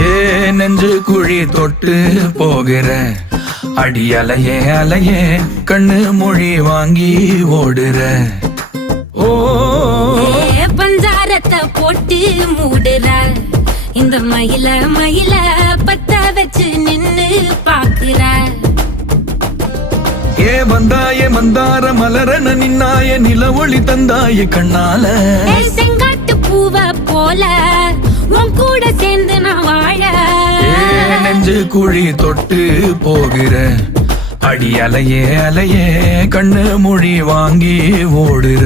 ஏ நெஞ்சு குழி தொட்டு போகிற அடி அலையே அலையே கண்ணு மொழி வாங்கி ஓடுற. ஓ பஞ்சாரத்தை போட்டு மூடுற இந்த மயில மயில பத்த வச்சு நின்னு பாக்குற. ஏ வந்தாய மந்தார மலரன நின்னாய நில ஒளி தந்தாய கண்ணால. செங்காட்டு பூவ போல உன் கூட சேர்ந்து நான் வாழ. நெஞ்சு குழி தொட்டு போகிற அடி அலையே அலையே கண்ணு மொழி வாங்கி ஓடுற.